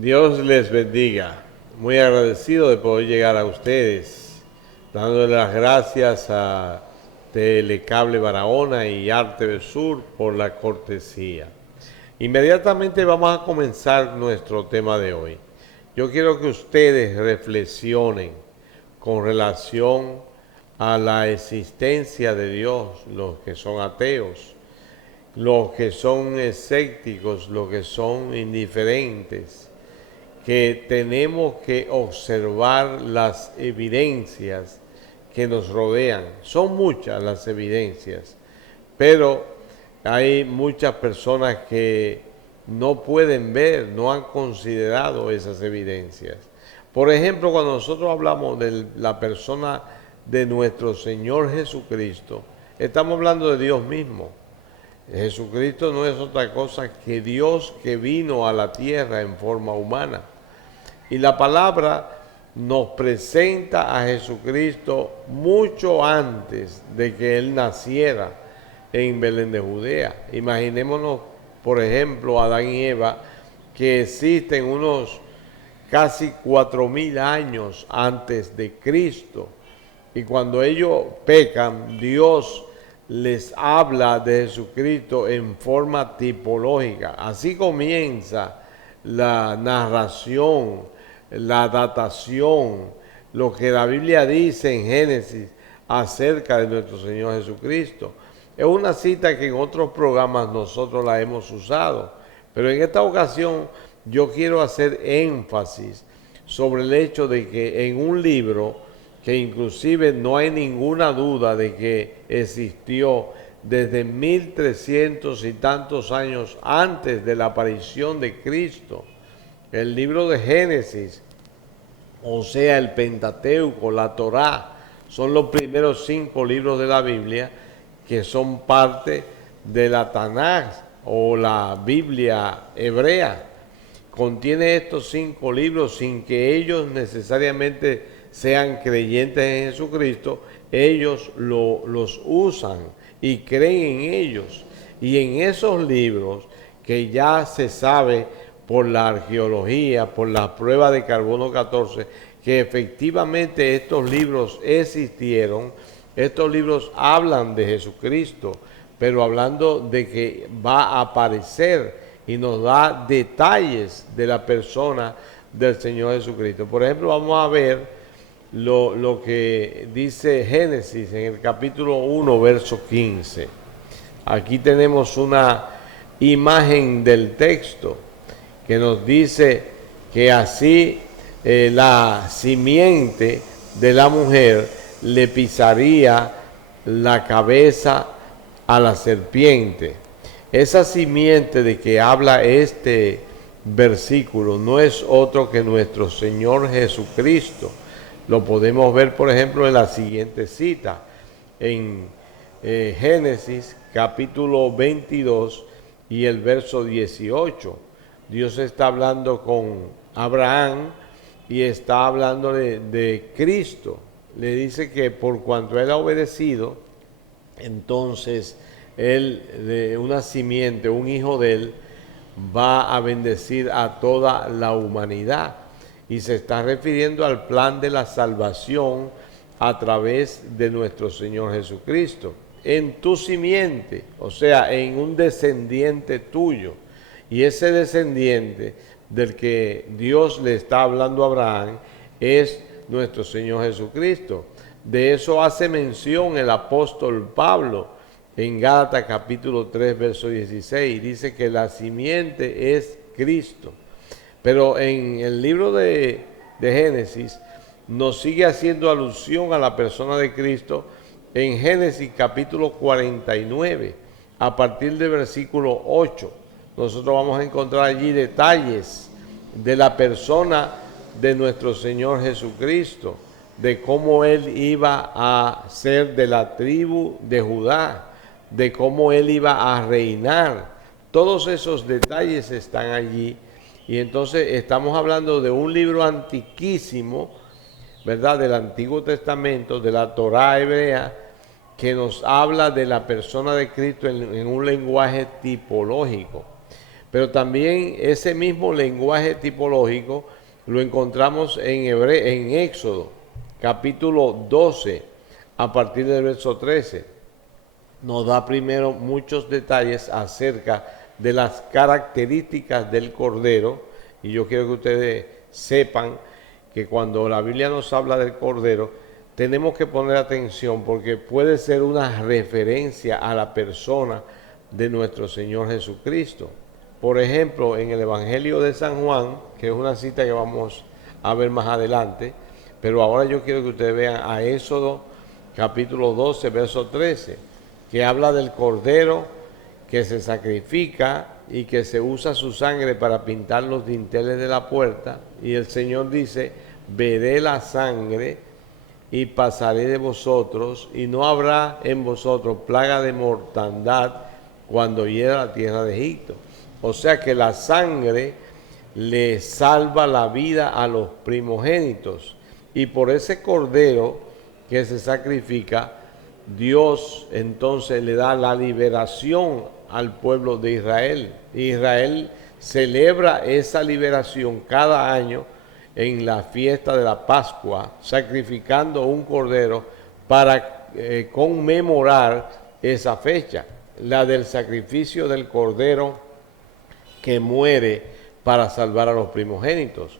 Dios les bendiga. Muy agradecido de poder llegar a ustedes, dándole las gracias a Telecable Barahona y Arte del Sur por la cortesía. Inmediatamente vamos a comenzar nuestro tema de hoy. Yo quiero que ustedes reflexionen con relación a la existencia de Dios, los que son ateos, los que son escépticos, los que son indiferentes, que tenemos que observar las evidencias que nos rodean. Son muchas las evidencias, pero hay muchas personas que no pueden ver, no han considerado esas evidencias. Por ejemplo, cuando nosotros hablamos de la persona de nuestro Señor Jesucristo, estamos hablando de Dios mismo. Jesucristo no es otra cosa que Dios que vino a la tierra en forma humana. Y la palabra nos presenta a Jesucristo mucho antes de que Él naciera en Belén de Judea. Imaginémonos, por ejemplo, Adán y Eva, que existen unos casi 4000 años antes de Cristo. Y cuando ellos pecan, Dios les habla de Jesucristo en forma tipológica. Así comienza la narración, la datación, lo que la Biblia dice en Génesis acerca de nuestro Señor Jesucristo. Es una cita que en otros programas nosotros la hemos usado, pero en esta ocasión yo quiero hacer énfasis sobre el hecho de que en un libro que inclusive no hay ninguna duda de que existió desde 1300 y tantos años antes de la aparición de Cristo, el libro de Génesis, o sea, el Pentateuco, la Torá, son los primeros 5 libros de la Biblia que son parte de la Tanaj o la Biblia hebrea. Contiene estos 5 libros sin que ellos necesariamente sean creyentes en Jesucristo, ellos los usan y creen en ellos. Y en esos libros que ya se sabe por la arqueología, por la prueba de carbono 14, que efectivamente estos libros existieron, estos libros hablan de Jesucristo, pero hablando de que va a aparecer y nos da detalles de la persona del Señor Jesucristo. Por ejemplo, vamos a ver lo que dice Génesis en el capítulo 1, verso 15. Aquí tenemos una imagen del texto que nos dice que así la simiente de la mujer le pisaría la cabeza a la serpiente. Esa simiente de que habla este versículo no es otro que nuestro Señor Jesucristo. Lo podemos ver, por ejemplo, en la siguiente cita, en Génesis capítulo 22 y el verso 18. Dios está hablando con Abraham y está hablando de Cristo. Le dice que por cuanto él ha obedecido, entonces él, de una simiente, un hijo de él, va a bendecir a toda la humanidad. Y se está refiriendo al plan de la salvación a través de nuestro Señor Jesucristo. En tu simiente, o sea, en un descendiente tuyo. Y ese descendiente del que Dios le está hablando a Abraham es nuestro Señor Jesucristo. De eso hace mención el apóstol Pablo en Gálatas capítulo 3, verso 16. Dice que la simiente es Cristo. Pero en el libro de Génesis nos sigue haciendo alusión a la persona de Cristo en Génesis capítulo 49, a partir del versículo 8. Nosotros vamos a encontrar allí detalles de la persona de nuestro Señor Jesucristo, de cómo Él iba a ser de la tribu de Judá, de cómo Él iba a reinar. Todos esos detalles están allí. Y entonces estamos hablando de un libro antiquísimo, ¿verdad? Del Antiguo Testamento, de la Torá hebrea, que nos habla de la persona de Cristo en un lenguaje tipológico. Pero también ese mismo lenguaje tipológico lo encontramos en Éxodo, capítulo 12, a partir del verso 13. Nos da primero muchos detalles acerca de las características del cordero. Y yo quiero que ustedes sepan que cuando la Biblia nos habla del cordero, tenemos que poner atención porque puede ser una referencia a la persona de nuestro Señor Jesucristo. Por ejemplo, en el Evangelio de San Juan, que es una cita que vamos a ver más adelante, pero ahora yo quiero que ustedes vean a Éxodo capítulo 12, verso 13, que habla del cordero que se sacrifica y que se usa su sangre para pintar los dinteles de la puerta. Y el Señor dice, veré la sangre y pasaré de vosotros, y no habrá en vosotros plaga de mortandad cuando hiera la tierra de Egipto. O sea que la sangre le salva la vida a los primogénitos. Y por ese cordero que se sacrifica, Dios entonces le da la liberación al pueblo de Israel. Israel celebra esa liberación cada año en la fiesta de la Pascua, sacrificando un cordero para conmemorar esa fecha, la del sacrificio del cordero que muere para salvar a los primogénitos.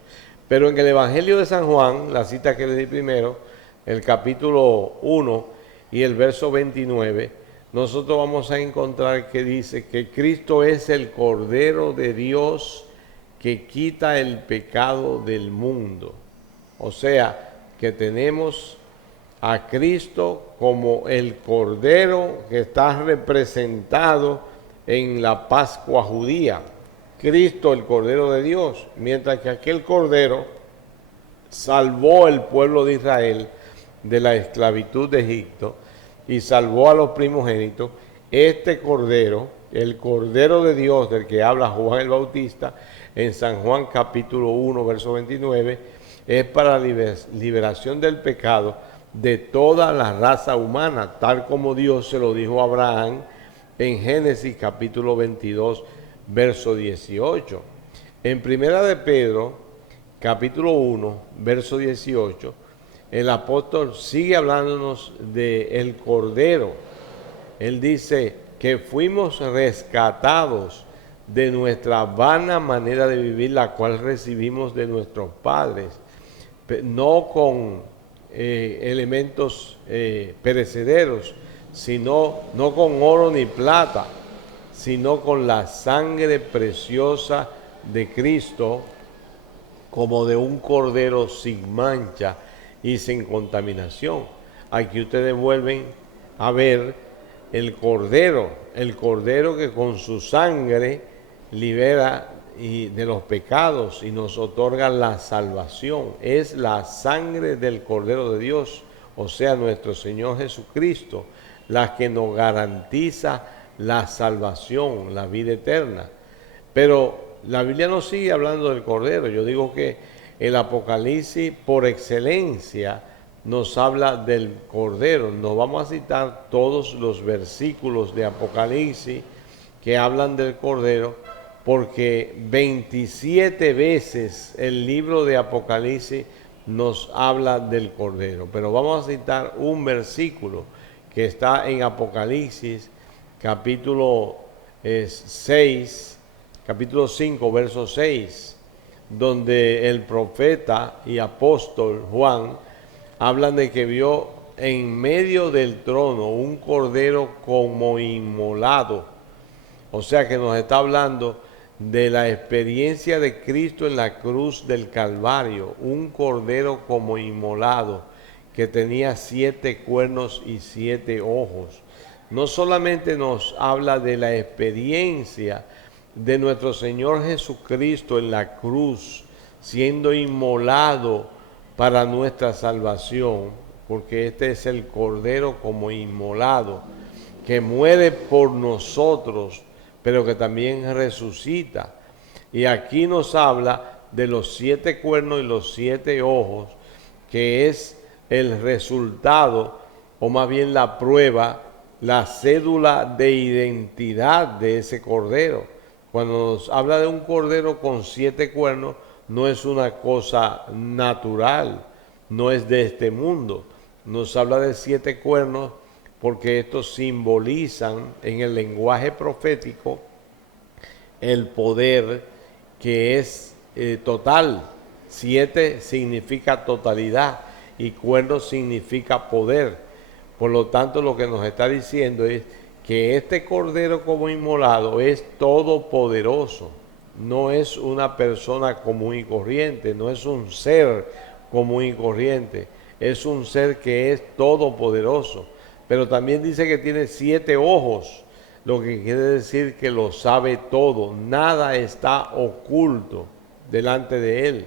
Pero en el Evangelio de San Juan, la cita que le di primero, el capítulo 1 y el verso 29, nosotros vamos a encontrar que dice que Cristo es el Cordero de Dios que quita el pecado del mundo. O sea, que tenemos a Cristo como el Cordero que está representado en la Pascua judía. Cristo, el Cordero de Dios, mientras que aquel Cordero salvó el pueblo de Israel de la esclavitud de Egipto y salvó a los primogénitos. Este Cordero, el Cordero de Dios del que habla Juan el Bautista en San Juan capítulo 1, verso 29, es para la liberación del pecado de toda la raza humana, tal como Dios se lo dijo a Abraham en Génesis capítulo 22, verso 18. En Primera de Pedro, capítulo 1, verso 18, el apóstol sigue hablándonos del Cordero. Él dice que fuimos rescatados de nuestra vana manera de vivir, la cual recibimos de nuestros padres, no con elementos perecederos, sino no con oro ni plata, sino con la sangre preciosa de Cristo, como de un cordero sin mancha y sin contaminación. Aquí ustedes vuelven a ver el cordero que con su sangre libera de los pecados y nos otorga la salvación. Es la sangre del Cordero de Dios, o sea, nuestro Señor Jesucristo, la que nos garantiza la salvación, la vida eterna. Pero la Biblia no sigue hablando del Cordero. Yo digo que el Apocalipsis por excelencia nos habla del Cordero. Nos vamos a citar todos los versículos de Apocalipsis que hablan del Cordero, porque 27 veces el libro de Apocalipsis nos habla del Cordero. Pero vamos a citar un versículo que está en Apocalipsis capítulo 6, capítulo 5, verso 6, donde el profeta y apóstol Juan hablan de que vio en medio del trono un cordero como inmolado. O sea que nos está hablando de la experiencia de Cristo en la cruz del Calvario, un cordero como inmolado que tenía 7 cuernos y 7 ojos. No solamente nos habla de la experiencia de nuestro Señor Jesucristo en la cruz, siendo inmolado para nuestra salvación, porque este es el Cordero como inmolado, que muere por nosotros, pero que también resucita. Y aquí nos habla de los 7 cuernos y los 7 ojos, que es el resultado, o más bien la prueba, la cédula de identidad de ese Cordero. Cuando nos habla de un cordero con 7 cuernos, no es una cosa natural, no es de este mundo. Nos habla de 7 cuernos porque estos simbolizan en el lenguaje profético el poder que es total. 7 significa totalidad y cuernos significa poder. Por lo tanto, lo que nos está diciendo es que este cordero como inmolado es todopoderoso. No es una persona común y corriente, no es un ser común y corriente, es un ser que es todopoderoso. Pero también dice que tiene 7 ojos, lo que quiere decir que lo sabe todo, nada está oculto delante de él,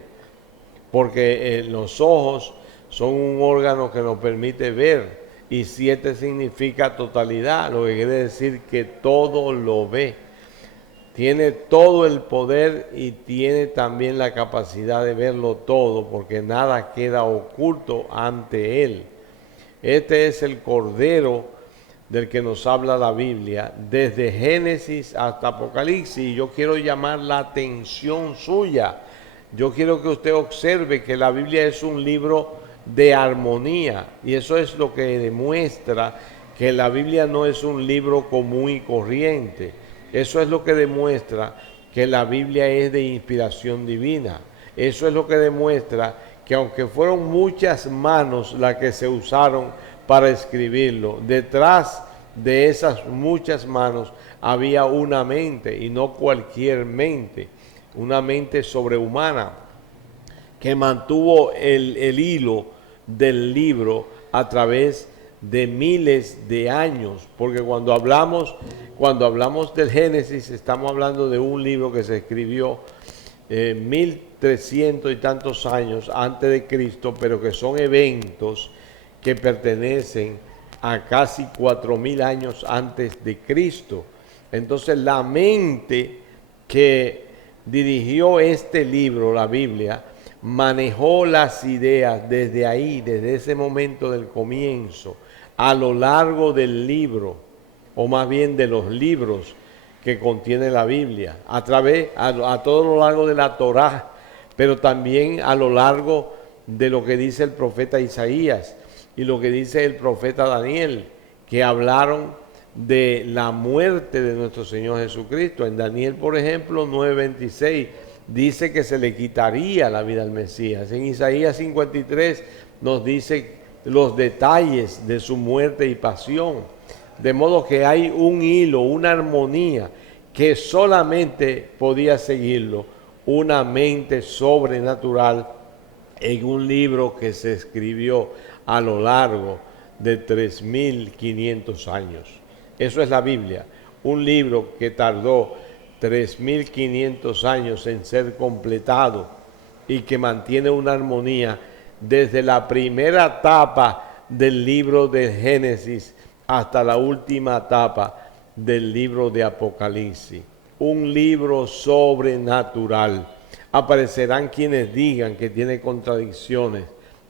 porque los ojos son un órgano que nos permite ver, y 7 significa totalidad, lo que quiere decir que todo lo ve. Tiene todo el poder y tiene también la capacidad de verlo todo, porque nada queda oculto ante él. Este es el Cordero del que nos habla la Biblia, desde Génesis hasta Apocalipsis. Y yo quiero llamar la atención suya. Yo quiero que usted observe que la Biblia es un libro de armonía, y eso es lo que demuestra que la Biblia no es un libro común y corriente. Eso es lo que demuestra que la Biblia es de inspiración divina. Eso es lo que demuestra que aunque fueron muchas manos las que se usaron para escribirlo, detrás de esas muchas manos había una mente, y no cualquier mente, una mente sobrehumana que mantuvo el hilo del libro a través de miles de años, porque cuando hablamos del Génesis estamos hablando de un libro que se escribió 1300 y tantos años antes de Cristo, pero que son eventos que pertenecen a casi 4000 años antes de Cristo. Entonces la mente que dirigió este libro, la Biblia, manejó las ideas desde ahí, desde ese momento del comienzo, a lo largo del libro, o más bien de los libros que contiene la Biblia, a todo lo largo de la Torá, pero también a lo largo de lo que dice el profeta Isaías y lo que dice el profeta Daniel, que hablaron de la muerte de nuestro Señor Jesucristo. En Daniel, por ejemplo, 9:26, dice que se le quitaría la vida al Mesías. En Isaías 53 nos dice los detalles de su muerte y pasión. De modo que hay un hilo, una armonía que solamente podía seguirlo una mente sobrenatural en un libro que se escribió a lo largo de 3500 años. Eso es la Biblia, un libro que tardó 3500 años en ser completado y que mantiene una armonía desde la primera etapa del libro de Génesis hasta la última etapa del libro de Apocalipsis. Un libro sobrenatural. Aparecerán quienes digan que tiene contradicciones,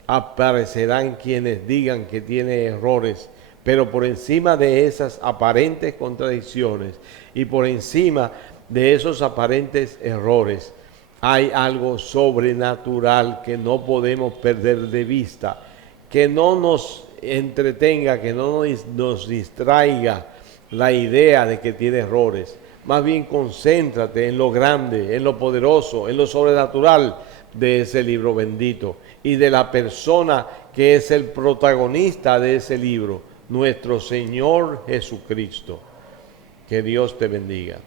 aparecerán quienes digan que tiene errores, pero por encima de esas aparentes contradicciones y por encima de esos aparentes errores, hay algo sobrenatural que no podemos perder de vista, que no nos entretenga, que no nos distraiga la idea de que tiene errores. Más bien concéntrate en lo grande, en lo poderoso, en lo sobrenatural de ese libro bendito y de la persona que es el protagonista de ese libro, nuestro Señor Jesucristo. Que Dios te bendiga.